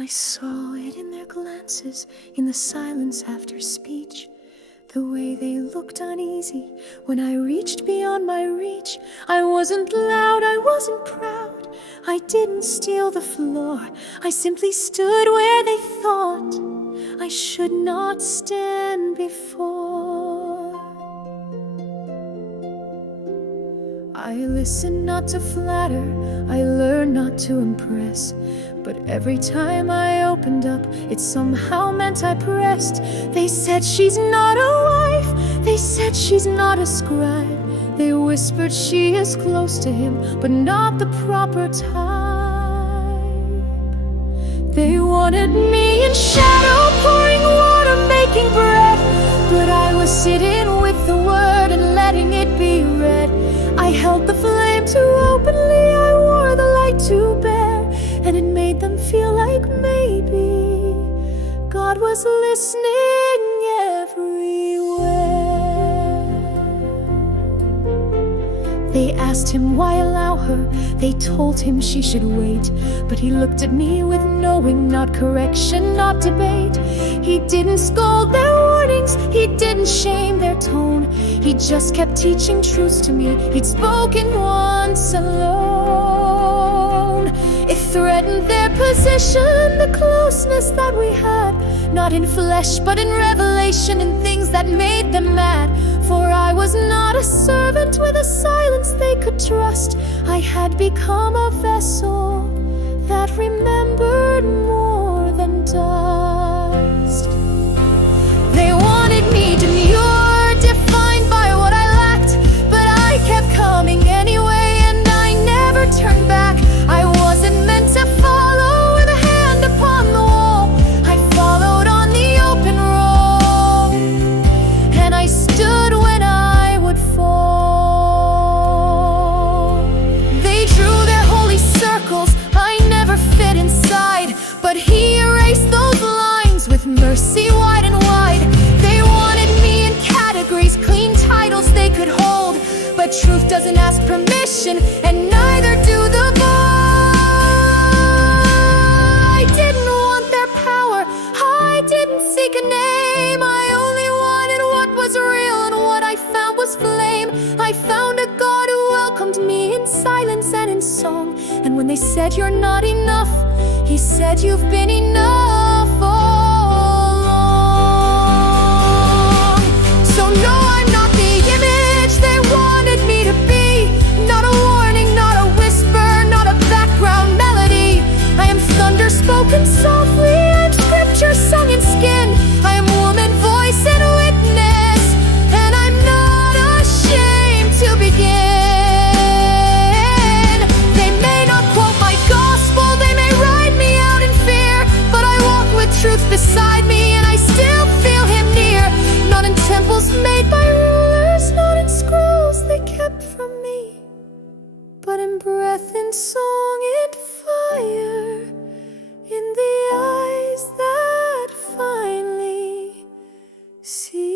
I saw it in their glances, in the silence after speech, the way they looked uneasy when I reached beyond my reach. I wasn't loud, I wasn't proud, I didn't steal the floor. I simply stood where they thought I should not stand before. I listened not to flatter, I learned not to impress, but every time I opened up, it somehow meant I pressed. They said she's not a wife, they said she's not a scribe, they whispered she is close to him, but not the proper type. They wanted me in shadow, pouring water, making bread, but I was sitting with the word and letting it be read. I held the flame too openly, I wore the light too bare, and it made them feel like maybe God was listening everywhere. They asked him why allow her, they told him she should wait, but he looked at me with knowing, not correction, not debate. He didn't scold their warnings, he didn't shame their tone, he just kept teaching truths to me he'd spoken once alone. It threatened their position, the closeness that we had, not in flesh but in revelation, in things that made them mad. For I was not a servant with a silence they could trust, I had become a vessel that remembered more than dust. They wanted me demure, defined by what I lacked, but I kept coming anyway, and I never turned back. I wasn't meant to follow with a hand upon the wall, I followed on the open road, and I stood when I would fall. They drew their holy circles, I never fit inside, but he erased those lines with mercy wide and wide. They wanted me in categories, clean titles they could hold, but truth doesn't ask permission, and neither do the bold. I didn't want their power, I didn't seek a name, I only wanted what was real, and what I found was flame. I found a God who welcomed me in silence and in song, and when they said you're not enough, he said you've been enough all along. So no, I'm not the image they wanted me to be, not a warning, not a whisper, not a background melody. I am thunder spoken softly, I am scripture sung in skin, I am woman, voice and witness, and I'm not ashamed to begin. They may not quote my gospel, they may write me out in fear, but I walk with truth beside me, and I still feel him near. Not in temples made by rulers, not in scrolls they kept from me, but in breath and song and fire, in the eyes that finally see.